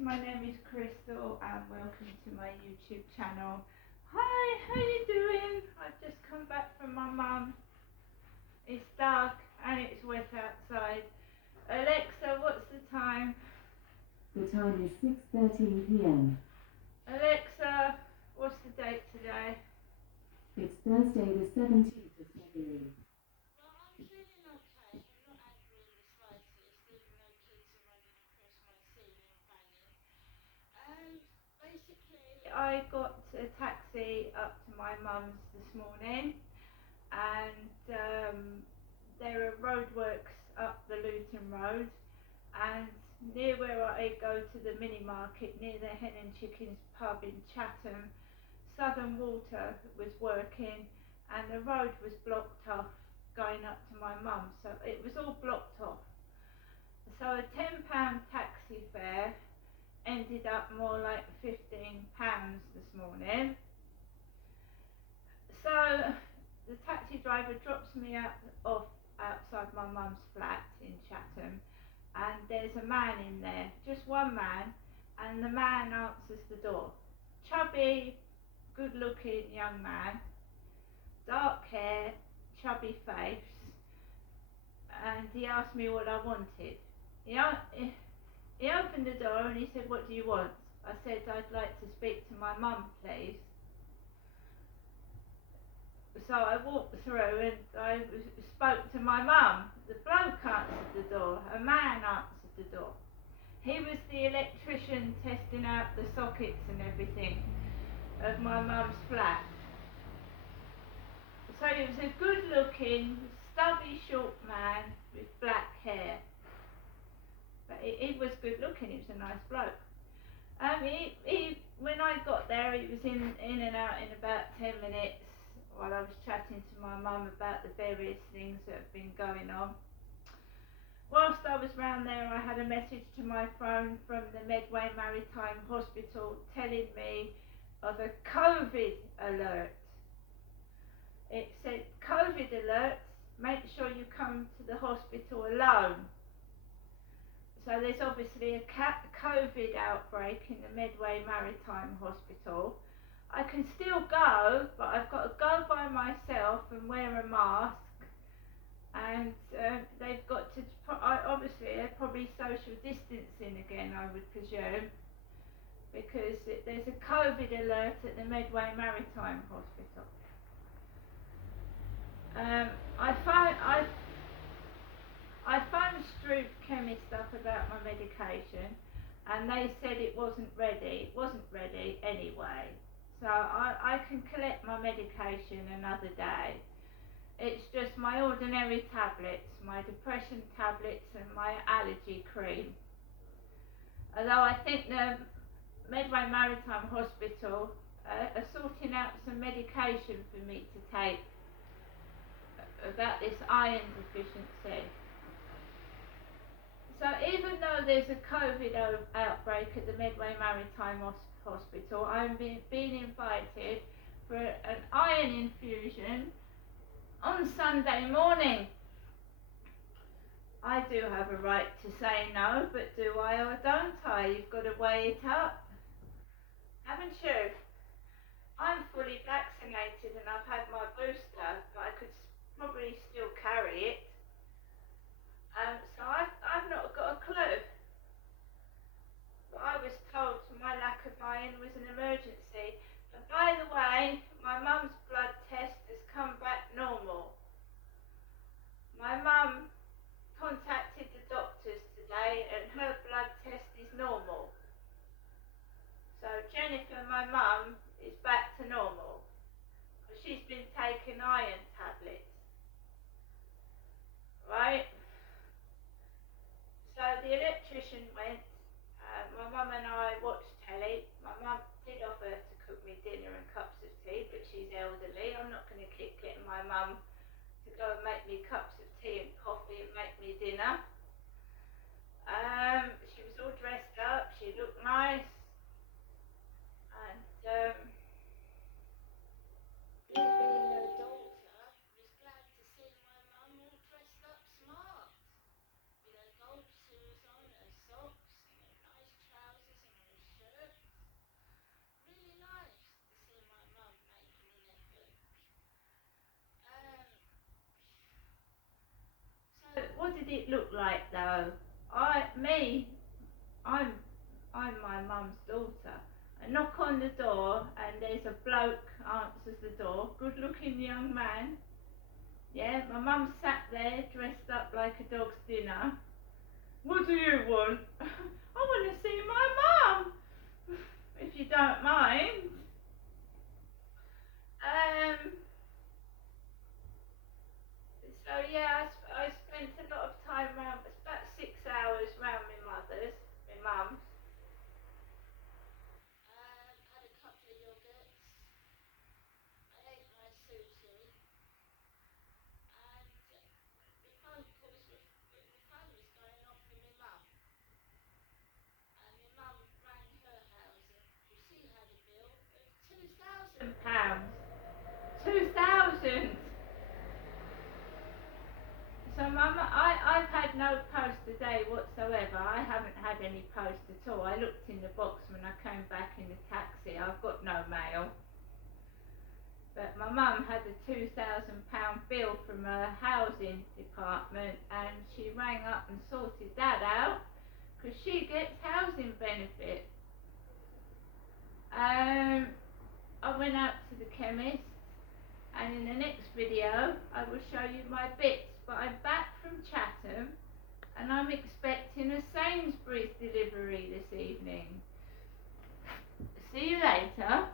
my name is Crystal and welcome to my YouTube channel. Hi, how you doing? I've just come back from my mum. It's dark and it's wet outside. Alexa, what's the time? The time is 6:13 p.m. Alexa, what's the date today? It's Thursday the 17th of February. Well, I'm feeling okay. I'm not angry in the slightest, even though kids are running across my ceiling banging. Basically, I got a taxi up to my mum's this morning, and there are roadworks up the Luton Road, and near where I go to the mini market, near the Hen and Chickens pub in Chatham, Southern Water was working, and the road was blocked off going up to my mum, so it was all blocked off. So a £10 taxi fare ended up more like £15 this morning. So the taxi driver drops me off outside my mum's flat in Chatham, and there's a man in there, just one man, and the man answers the door. Chubby, good looking young man, dark hair, chubby face, and he asked me what I wanted. He opened the door and he said, "What do you want?" I said, "I'd like to speak to my mum, please." So I walked through and I spoke to my mum. The bloke answered the door, a man answered the door. He was the electrician testing out the sockets and everything of my mum's flat. So he was a good looking, stubby, short man with black hair. But he was good looking, he was a nice bloke. When I got there, he was in and out in about 10 minutes while I was chatting to my mum about the various things that have been going on. Whilst I was round there, I had a message to my phone from the Medway Maritime Hospital telling me of a COVID alert. It said, "COVID alert, make sure you come to the hospital alone." So there's obviously a COVID outbreak in the Medway Maritime Hospital. I can still go, but I've got to go by myself and wear a mask. And they've got to, obviously, they're probably social distancing again, I would presume, because there's a COVID alert at the Medway Maritime Hospital. I phoned Stroop Chemist up about my medication, and they said it wasn't ready. It wasn't ready anyway. So I can collect my medication another day. It's just my ordinary tablets, my depression tablets and my allergy cream. Although I think the Medway Maritime Hospital are sorting out some medication for me to take about this iron deficiency. So even though there's a COVID outbreak at the Medway Maritime Hospital, I'm being invited for an iron infusion on Sunday morning. I do have a right to say no, but do I or don't I? You've got to weigh it up, haven't you? I'm fully vaccinated and I've had my booster, but I could probably still carry it. So I've not got a clue. But I was told my lack of iron was an emergency. And by the way, my mum's blood test has come back normal. My mum contacted the doctors today and her blood test is normal. So Jennifer, my mum, is back to normal. She's been taking iron tablets. Right? did it look like though? I'm my mum's daughter. I knock on the door and there's a bloke answers the door, good looking young man. Yeah, my mum sat there dressed up like a dog's dinner. What do you want? I want to see my mum, if you don't mind. So yeah, I spent a lot of time round, it's about 6 hours round my mother's, my mum's. Had a couple of yogurts. I ate my sushi. And my phone, of course, my phone was going off for my mum. And my mum rang her house and she had a bill of £2,000. 2,000! So Mum, I've had no post today whatsoever. I haven't had any post at all. I looked in the box when I came back in the taxi. I've got no mail. But my mum had a £2,000 bill from her housing department and she rang up and sorted that out because she gets housing benefit. I went out to the chemist and in the next video I will show you my bits, but I'm back from Chatham and I'm expecting a Sainsbury's delivery this evening. See you later.